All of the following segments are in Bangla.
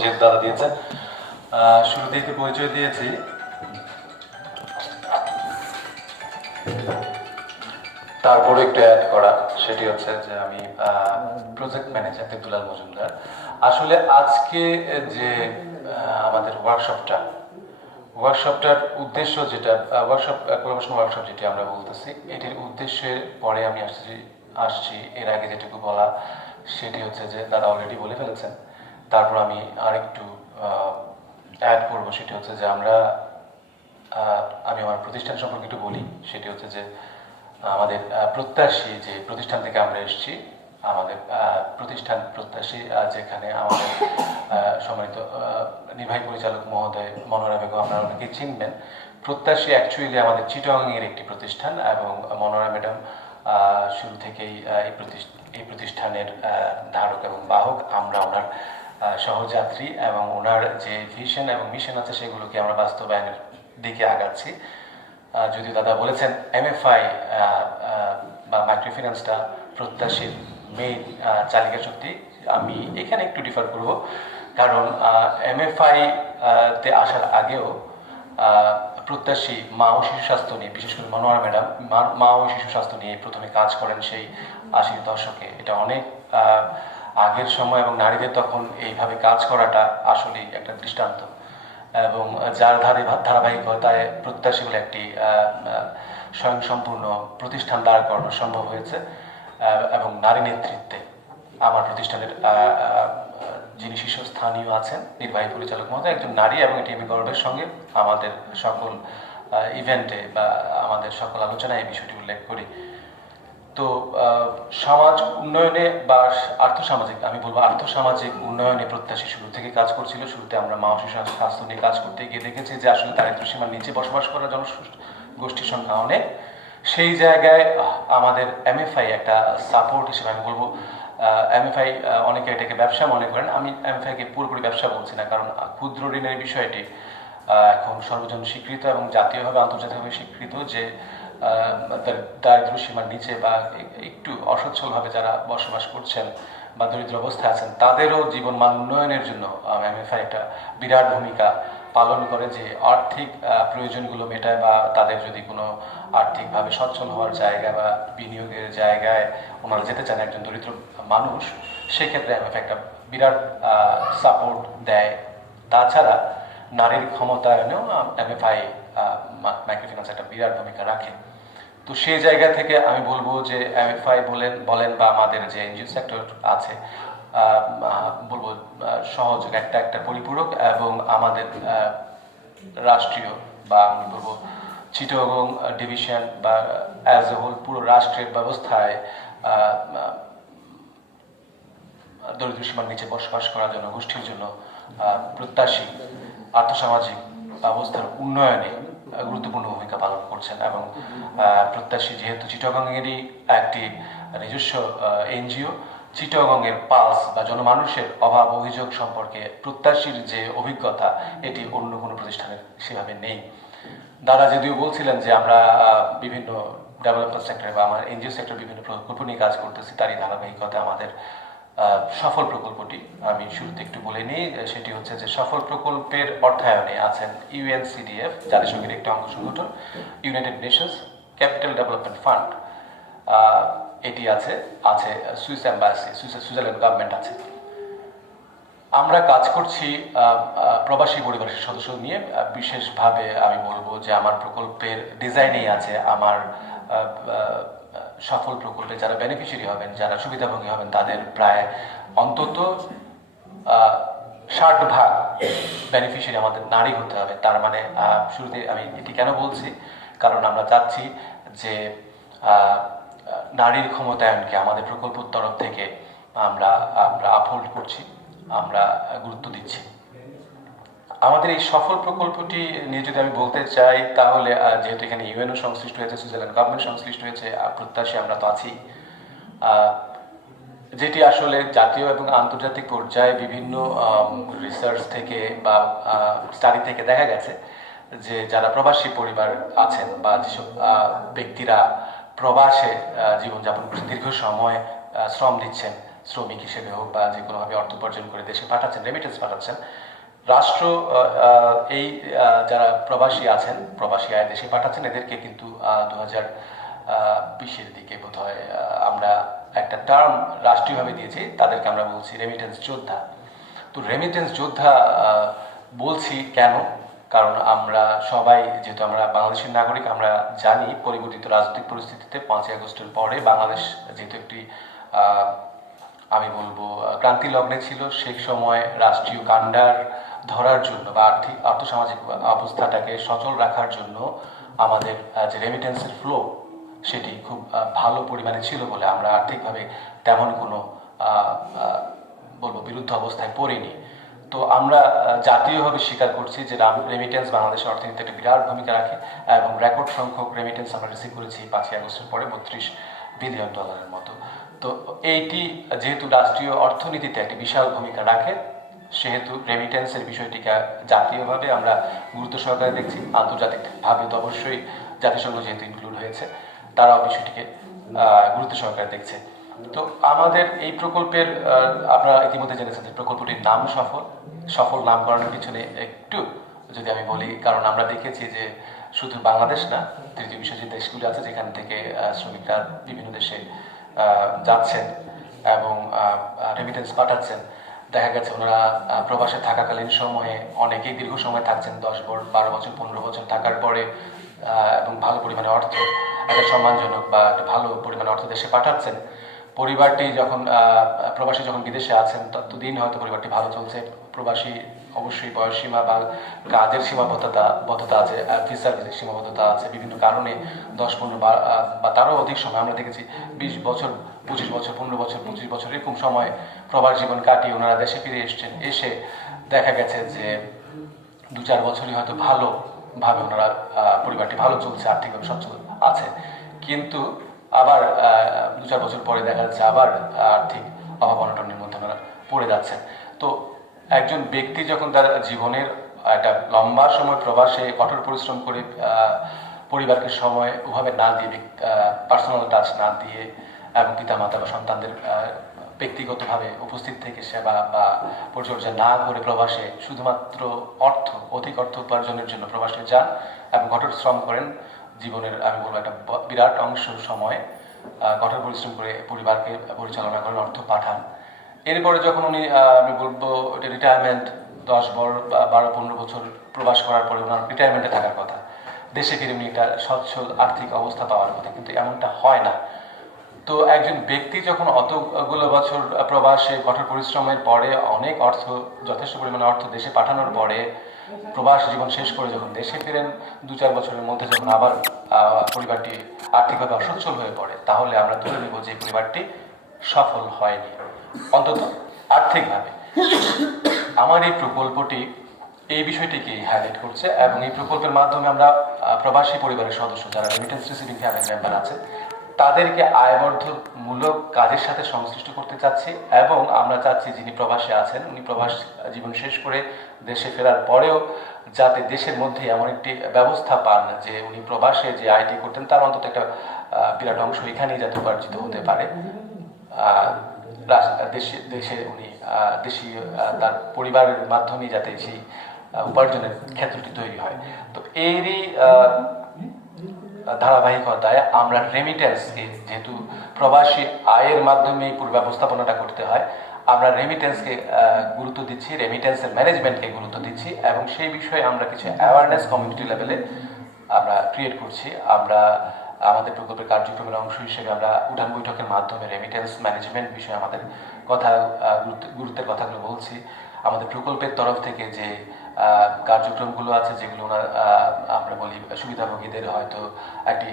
যে দাদা দিয়েছেন শুরুতে একটু পরিচয় দিয়েছি। তারপরে একটু অ্যাড করা, সেটি হচ্ছে যে আমি প্রজেক্ট ম্যানেজার দুলাল মজুমদার। আসলে আজকে যে আমাদের ওয়ার্কশপটার উদ্দেশ্য যেটা প্রমোশন ওয়ার্কশপ যেটি আমরা বলতেছি, এটির উদ্দেশ্যের পরে আমি আসছি এর আগে যেটুকু বলা সেটি হচ্ছে যে দাদা অলরেডি বলে ফেলেছেন। তারপর আমি আরেকটু অ্যাড করব, সেটি হচ্ছে যে আমি আমার প্রতিষ্ঠান সম্পর্কে একটু বলি। সেটি হচ্ছে যে আমাদের প্রত্যাশী যে প্রতিষ্ঠান থেকে আমরা এসেছি, আমাদের প্রতিষ্ঠান প্রত্যাশী, যেখানে আমাদের সম্মানিত নির্বাহী পরিচালক মহোদয় মনোরা বেগম আপনারা অনেকেই চিনবেন। প্রত্যাশী অ্যাকচুয়ালি আমাদের চিটাগংয়ের একটি প্রতিষ্ঠান এবং মনোরা ম্যাডাম শুরু থেকেই এই প্রতিষ্ঠানের ধারক এবং বাহক। আমরা ওনার সহযাত্রী এবং ওনার যে ভিশন এবং মিশন আছে সেগুলোকে আমরা বাস্তবায়নের দিকে আগাচ্ছি। যদিও দাদা বলেছেন এমএফআই বা মাইক্রোফিন্যান্সটা প্রত্যাশীর মেইন চালিকা শক্তি, আমি এখানে একটু ডিফার করব। কারণ এমএফআই তে আসার আগেও প্রত্যাশী মা ও শিশু স্বাস্থ্য নিয়ে, বিশেষ করে মনোয়ারা ম্যাডাম মা ও শিশু স্বাস্থ্য নিয়ে প্রথমে কাজ করেন সেই 80-র দশকে। এটা অনেক আগের সময় এবং নারীদের তখন এইভাবে কাজ করাটা আসলেই একটা দৃষ্টান্ত, এবং যার ধারাবাহিকতায় প্রত্যাশী বলে একটি স্বয়ংসম্পূর্ণ প্রতিষ্ঠান দাঁড় করানো সম্ভব হয়েছে। এবং নারী নেতৃত্বে আমার প্রতিষ্ঠানের যিনি শীর্ষস্থানীয় আছেন নির্বাহী পরিচালক মহোদয় একজন নারী, এবং এটি আমি গর্বের সঙ্গে আমাদের সকল ইভেন্টে বা আমাদের সকল আলোচনায় এই বিষয়টি উল্লেখ করি। তো সমাজ উন্নয়নে বা আমি বলবো আর্থসামাজিক উন্নয়নে প্রত্যাশী শুরু থেকে কাজ করছিল। শুরুতে আমরা মা ও শিশু স্বাস্থ্য নিয়ে কাজ করতে গিয়ে দেখেছি যে আসলে দারিদ্র্য সীমার নিচে বসবাস করা জনগোষ্ঠীর সংখ্যা অনেক। সেই জায়গায় আমাদের এমএফআই একটা সাপোর্ট হিসেবে, আমি বলবো এমএফআই অনেকে এটাকে ব্যবসা মনে করেন, আমি এমএফআইকে পুরোপুরি ব্যবসা বলছি না। কারণ ক্ষুদ্র ঋণের বিষয়টি এখন সর্বজন স্বীকৃত এবং জাতীয়ভাবে আন্তর্জাতিকভাবে স্বীকৃত যে দারিদ্র সীমার নিচে বা একটু অসচ্ছলভাবে যারা বসবাস করছেন বা দরিদ্র অবস্থায় আছেন তাদেরও জীবন মান উন্নয়নের জন্য এমএফআই একটা বিরাট ভূমিকা পালন করে, যে আর্থিক প্রয়োজনগুলো মেটায় বা তাদের যদি কোনো আর্থিকভাবে সচ্ছল হওয়ার জায়গা বা বিনিয়োগের জায়গায় ওনারা যেতে চান একজন দরিদ্র মানুষ, সেক্ষেত্রে এমএফআই একটা বিরাট সাপোর্ট দেয়। তাছাড়া নারীর ক্ষমতায়নেও এমএফআই মাইক্রোফিন্যান্স একটা বিরাট ভূমিকা রাখে। তো সেই জায়গা থেকে আমি বলবো যে এমএফআই বলেন বা আমাদের যে এনজিও সেক্টর আছে, বলবো সহযোগ একটা পরিপূরক, এবং আমাদের রাষ্ট্রীয় বা আমি বলবো চিটাগং ডিভিশন বা অ্যাজ এ হোল পুরো রাষ্ট্রের ব্যবস্থায় দরিদ্র সীমার নিচে বসবাস করা জনগোষ্ঠীর জন্য প্রত্যাশী আর্থসামাজিক অবস্থার উন্নয়নে গুরুত্বপূর্ণ ভূমিকা পালন করছেন। এবং প্রত্যাশী যেহেতু চিটাগংয়েরই একটি নিজস্ব এনজিও, চিটাগংয়ের পালস বা জনমানুষের অভাব অভিযোগ সম্পর্কে প্রত্যাশীর যে অভিজ্ঞতা এটি অন্য কোনো প্রতিষ্ঠানের সেভাবে নেই। দাদা যদিও বলছিলেন যে আমরা বিভিন্ন ডেভেলপমেন্ট সেক্টরে বা আমার এনজিও সেক্টর বিভিন্ন প্রকল্প নিয়ে কাজ করতেছি, তারই ধারাবাহিকতা আমাদের সফল প্রকল্পটি আমি শুরুতে একটু বলে নিই। সেটি হচ্ছে যে সফল প্রকল্পের অর্থায়নে আছেন ইউএনসিডিএফ, জাতিসংঘের একটি অঙ্গ সংগঠন, United Nations capital development fund, এটি আছে সুইস এম্বাসি, সুইজারল্যান্ড গভর্নমেন্ট আছে। আমরা কাজ করছি প্রবাসী পরিবারের সদস্য নিয়ে। বিশেষভাবে আমি বলবো যে আমার প্রকল্পের ডিজাইনেই আছে আমার সফল প্রকল্পে যারা বেনিফিশিয়ারি হবেন, যারা সুবিধাভোগী হবেন, তাদের প্রায় অন্তত 60% বেনিফিশিয়ারি আমাদের নারী হতে হবে। তার মানে শুরুতে আমি এটি কেন বলছি, কারণ আমরা চাচ্ছি যে নারীর ক্ষমতায়নকে আমাদের প্রকল্পের তরফ থেকে আমরা আপহোল্ড করছি, আমরা গুরুত্ব দিচ্ছি। আমাদের এই সফল প্রকল্পটি নিয়ে যদি আমি বলতে চাই, তাহলে যেহেতু এখানে ইউএনও সংশ্লিষ্ট হয়েছে, সুইজারল্যান্ড গভর্নমেন্ট সংশ্লিষ্ট হয়েছে, প্রত্যাশী আমরা তো আছি, যেটি আসলে জাতীয় এবং আন্তর্জাতিক পর্যায়ে বিভিন্ন রিসার্চ থেকে বা স্টাডি থেকে দেখা গেছে যে যারা প্রবাসী পরিবার আছেন বা যেসব ব্যক্তিরা প্রবাসে জীবনযাপন করছেন, দীর্ঘ সময় শ্রম দিচ্ছেন, শ্রমিক হিসেবে হোক বা যে কোনোভাবে অর্থ উপার্জন করে দেশে পাঠাচ্ছেন, রেমিটেন্স পাঠাচ্ছেন, রাষ্ট্র এই যারা প্রবাসী আছেন, প্রবাসী আয় দেশে পাঠাচ্ছেন, এদেরকে কিন্তু 2020-এর দিকে বোধহয় আমরা একটা টার্ম রাষ্ট্রীয়ভাবে দিয়েছি, তাদেরকে আমরা বলছি রেমিটেন্স যোদ্ধা। তো রেমিটেন্স যোদ্ধা বলছি কেন? কারণ আমরা সবাই, যেহেতু আমরা বাংলাদেশের নাগরিক, আমরা জানি পরিবর্তিত রাজনৈতিক পরিস্থিতিতে 5ই আগস্টের পরে বাংলাদেশ যেহেতু একটি আমি বলবো ক্রান্তি লগ্নে ছিল, সেই সময় রাষ্ট্রীয় কাণ্ডার ধরার জন্য বা আর্থসামাজিক অবস্থাটাকে সচল রাখার জন্য আমাদের যে রেমিটেন্সের ফ্লো সেটি খুব ভালো পরিমাণে ছিল বলে আমরা আর্থিকভাবে তেমন কোনো বলবো বিরুদ্ধ অবস্থায় পড়িনি। তো আমরা জাতীয়ভাবে স্বীকার করছি যে রেমিটেন্স বাংলাদেশের অর্থনীতিতে একটা বিরাট ভূমিকা রাখে এবং রেকর্ড সংখ্যক রেমিটেন্স আমরা রিসিভ করেছি 5ই আগস্টের পরে $32 বিলিয়ন মতো। তো এইটি যেহেতু রাষ্ট্রীয় অর্থনীতিতে একটি বিশাল ভূমিকা রাখে, সেহেতু রেমিটেন্সের বিষয়টিকে জাতীয়ভাবে আমরা গুরুত্ব সহকারে দেখছি। আন্তর্জাতিকভাবে তো অবশ্যই জাতিসংঘ যেহেতু ইনক্লুড হয়েছে, তারাও বিষয়টিকে গুরুত্ব সহকারে দেখছে। তো আমাদের এই প্রকল্পের আপনারা ইতিমধ্যে জেনেছেন যে প্রকল্পটির নাম সফল নামকরণের পিছনে একটু যদি আমি বলি, কারণ আমরা দেখেছি যে শুধু বাংলাদেশ না, তৃতীয় বিশ্বের যে দেশগুলি আছে যেখান থেকে শ্রমিকরা বিভিন্ন দেশে যাচ্ছেন এবং রেমিটেন্স পাঠাচ্ছেন, দেখা গেছে ওনারা প্রবাসে থাকাকালীন সময়ে অনেকেই দীর্ঘ সময় থাকছেন, 10-12 বছর 15 বছর থাকার পরে এবং ভালো পরিমাণে অর্থ, একটা সম্মানজনক বা একটা ভালো পরিমাণে অর্থ দেশে পাঠাচ্ছেন। পরিবারটি যখন প্রবাসী যখন বিদেশে আছেন ততদিন হয়তো পরিবারটি ভালো চলছে, প্রবাসী অবশ্যই বয়সসীমা বা কাজের সীমাবদ্ধতা আছে, ভিসার সীমাবদ্ধতা আছে, বিভিন্ন কারণে 10-15 বা তারও অধিক সময় আমরা দেখেছি 20 বছর 25 বছর 15 বছর 25 বছর এরকম সময় প্রবাস জীবন কাটিয়ে ওনারা দেশে ফিরে এসছেন। এসে দেখা গেছে যে 2-4 বছরই হয়তো ভালোভাবে ওনারা পরিবারটি ভালো চলছে, আর্থিকভাবে সচ্ছল আছে, কিন্তু আবার 2-4 বছর পরে দেখা যাচ্ছে আবার আর্থিক অভাব অনটনের মধ্যে ওনারা পড়ে যাচ্ছেন। তো একজন ব্যক্তি যখন তার জীবনের একটা লম্বা সময় প্রবাসে কঠোর পরিশ্রম করে পরিবারকে সময় ওভাবে না দিয়ে, পার্সোনাল টাচ না দিয়ে এবং পিতামাতা বা সন্তানদের ব্যক্তিগতভাবে উপস্থিত থেকে সেবা বা পরিচর্যা না করে প্রবাসে শুধুমাত্র অধিক অর্থ উপার্জনের জন্য প্রবাসে যান এবং কঠোর শ্রম করেন, জীবনের আমি বলবো একটা বিরাট অংশ সময় কঠোর পরিশ্রম করে পরিবারকে পরিচালনা করেন, অর্থ পাঠান। এরপরে যখন উনি আমি বলবো রিটায়ারমেন্ট 10-12-15 বছর প্রবাস করার পরে ওনার রিটায়ারমেন্টে থাকার কথা, দেশে ফিরে উনি একটা সচ্ছল আর্থিক অবস্থা পাওয়ার কথা, কিন্তু এমনটা হয় না। তো একজন ব্যক্তি যখন অতগুলো বছর প্রবাসে কঠোর পরিশ্রমের পরে অনেক অর্থ, যথেষ্ট পরিমাণে অর্থ দেশে পাঠানোর পরে প্রবাস জীবন শেষ করে যখন দেশে ফিরেন, 2-4 বছরের মধ্যে যখন আবার পরিবারটি আর্থিকভাবে অসচ্ছল হয়ে পড়ে, তাহলে আমরা ধরে নেব যে পরিবারটি সফল হয়নি, অন্তত আর্থিকভাবে। আমার এই প্রকল্পটি এই বিষয়টিকে হাইলাইট করছে এবং এই প্রকল্পের মাধ্যমে আমরা প্রবাসী পরিবারের সদস্য যারা রেমিটেন্স রিসিভিং ফ্যামিলি মেম্বার আছে তাদেরকে আয়বর্ধকমূলক কাজের সাথে সংশ্লিষ্ট করতে চাচ্ছি এবং আমরা চাচ্ছি যিনি প্রবাসে আছেন উনি প্রবাস জীবন শেষ করে দেশে ফেরার পরেও যাতে দেশের মধ্যে এমন একটি ব্যবস্থা পান যে উনি প্রবাসে যে আয়টি করতেন তার অন্তত একটা বিরাট অংশ এখানেই যাতে উপার্জিত হতে পারে, দেশে উনি দেশীয় তার পরিবারের মাধ্যমে যাতে সেই উপার্জনের ক্ষেত্রটি তৈরি হয়। তো এরই ধারাবাহিকতায় আমরা রেমিটেন্সকে, যেহেতু প্রবাসী আয়ের মাধ্যমে পুরো ব্যবস্থাপনাটা করতে হয়, আমরা রেমিটেন্সকে গুরুত্ব দিচ্ছি, রেমিটেন্সের ম্যানেজমেন্টকে গুরুত্ব দিচ্ছি এবং সেই বিষয়ে আমরা কিছু অ্যাওয়ারনেস কমিউনিটি লেভেলে আমরা ক্রিয়েট করছি। আমরা আমাদের প্রকল্পের কার্যক্রমের অংশ হিসেবে আমরা উঠান বৈঠকের মাধ্যমে রেমিটেন্স ম্যানেজমেন্ট বিষয়ে আমাদের গুরুত্বের কথাগুলো বলছি। আমাদের প্রকল্পের তরফ থেকে যে কার্যক্রমগুলো আছে যেগুলো আমরা বলি সুবিধাভোগীদের হয়তো একটি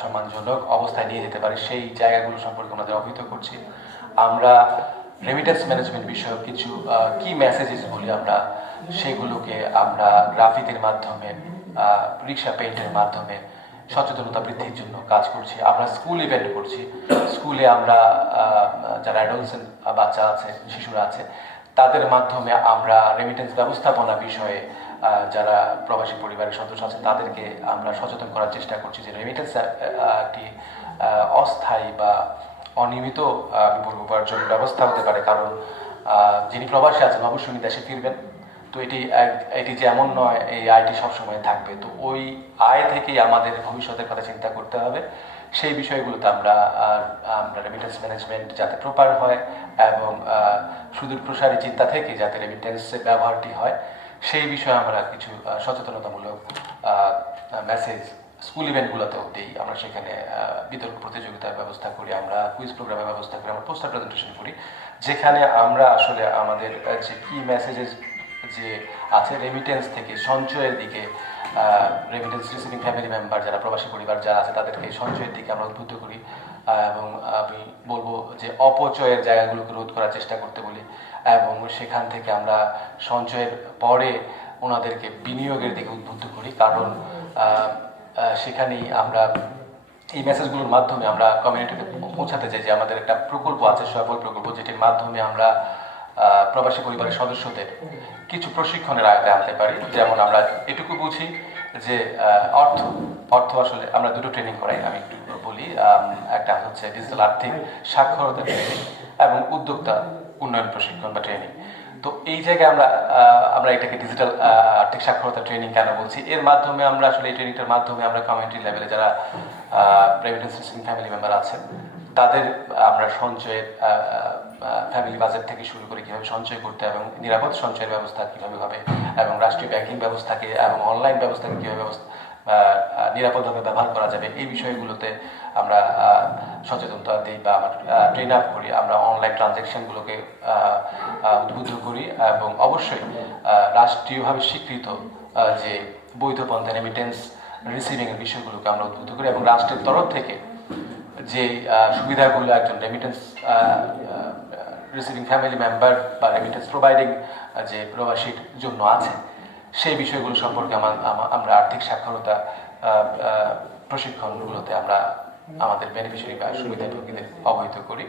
সম্মানজনক অবস্থায় নিয়ে যেতে পারে, সেই জায়গাগুলো সম্পর্কে ওনাদের অবহিত করছি। আমরা রেমিটেন্স ম্যানেজমেন্ট বিষয়ক কিছু কি মেসেজেস বলি আমরা, সেগুলোকে আমরা গ্রাফিকের মাধ্যমে, রিক্সা পেইন্টের মাধ্যমে সচেতনতা বৃদ্ধির জন্য কাজ করছি। আমরা স্কুল ইভেন্ট করছি, স্কুলে আমরা যারা অ্যাডোলসেন্ট বাচ্চা আছে, শিশুরা আছে, তাদের মাধ্যমে আমরা রেমিটেন্স ব্যবস্থাপনা বিষয়ে যারা প্রবাসী পরিবারের সদস্য আছেন তাদেরকে আমরা সচেতন করার চেষ্টা করছি যে রেমিটেন্স একটি অস্থায়ী বা অনিয়মিত বিভোগ উপার্জনের ব্যবস্থা হতে পারে, কারণ যিনি প্রবাসী আছেন অবশ্যই উনি দেশে ফিরবেন। তো এটি যে এমন নয় এই আয়টি সবসময় থাকবে, তো ওই আয় থেকেই আমাদের ভবিষ্যতের কথা চিন্তা করতে হবে। সেই বিষয়গুলোতে আমরা রেমিটেন্স ম্যানেজমেন্ট যাতে প্রপার হয় এবং সুদূর প্রসারী চিন্তা থেকে যাতে রেমিটেন্সের ব্যবহারটি হয়, সেই বিষয়ে আমরা কিছু সচেতনতামূলক মেসেজ স্কুল ইভেন্টগুলোতেও দিই। আমরা সেখানে বিতর্ক প্রতিযোগিতার ব্যবস্থা করি, আমরা কুইজ প্রোগ্রামের ব্যবস্থা করি, আমরা পোস্টার প্রেজেন্টেশন করি, যেখানে আমরা আসলে আমাদের যে কি মেসেজেস যে আছে রেমিটেন্স থেকে সঞ্চয়ের দিকে, রেমিটেন্স রিসিভিং ফ্যামিলি মেম্বার যারা প্রবাসী পরিবার যারা আছে তাদেরকে সঞ্চয়ের দিকে আমরা উদ্বুদ্ধ করি, এবং আমি বলবো যে অপচয়ের জায়গাগুলোকে রোধ করার চেষ্টা করতে বলি, এবং সেখান থেকে আমরা সঞ্চয়ের পরে ওনাদেরকে বিনিয়োগের দিকে উদ্বুদ্ধ করি। কারণ সেখানেই আমরা এই মেসেজগুলোর মাধ্যমে আমরা কমিউনিটিতে পৌঁছাতে চাই যে আমাদের একটা প্রকল্প আছে, সফল প্রকল্প, যেটির মাধ্যমে আমরা প্রবাসী পরিবারের সদস্যদের কিছু প্রশিক্ষণের আয়তে আনতে পারি। যেমন আমরা এটুকু বুঝি যে অর্থ আসলে আমরা দুটো ট্রেনিং করাই, আমি একটু বলি। একটা হচ্ছে ডিজিটাল আর্থিক সাক্ষরতা ট্রেনিং এবং উদ্যোক্তা উন্নয়ন প্রশিক্ষণ বা ট্রেনিং। তো এই জায়গায় আমরা এটাকে ডিজিটাল আর্থিক সাক্ষরতা ট্রেনিং কেন বলছি, এর মাধ্যমে আমরা আসলে এই ট্রেনিংটার মাধ্যমে আমরা কমিউনিটি লেভেলে যারা রেমিটেন্স রিসিভিং ফ্যামিলি মেম্বার আছেন তাদের আমরা সঞ্চয়ের ফ্যামিলি বাজেট থেকে শুরু করে কীভাবে সঞ্চয় করতে এবং নিরাপদ সঞ্চয়ের ব্যবস্থা কীভাবে হবে এবং রাষ্ট্রীয় ব্যাংকিং ব্যবস্থাকে এবং অনলাইন ব্যবস্থাকে কীভাবে নিরাপদভাবে ব্যবহার করা যাবে, এই বিষয়গুলোতে আমরা সচেতনতা দিই বা আমরা ট্রেন আপ করি। আমরা অনলাইন ট্রানজ্যাকশনগুলোকে উদ্বুদ্ধ করি এবং অবশ্যই রাষ্ট্রীয়ভাবে স্বীকৃত যে বৈধ পন্থা রেমিটেন্স রিসিভিংয়ের বিষয়গুলোকে আমরা উদ্বুদ্ধ করি, এবং রাষ্ট্রের তরফ থেকে যে সুবিধাগুলো একজন রেমিটেন্স রিসিভিং ফ্যামিলি মেম্বার বা রেমিটেন্স প্রোভাইডিং যে প্রবাসীর জন্য আছে সেই বিষয়গুলো সম্পর্কে আমরা আর্থিক সাক্ষরতা প্রশিক্ষণগুলোতে আমরা আমাদের বেনিফিশিয়ারি বা সুবিধাভোগীদের অবহিত করি।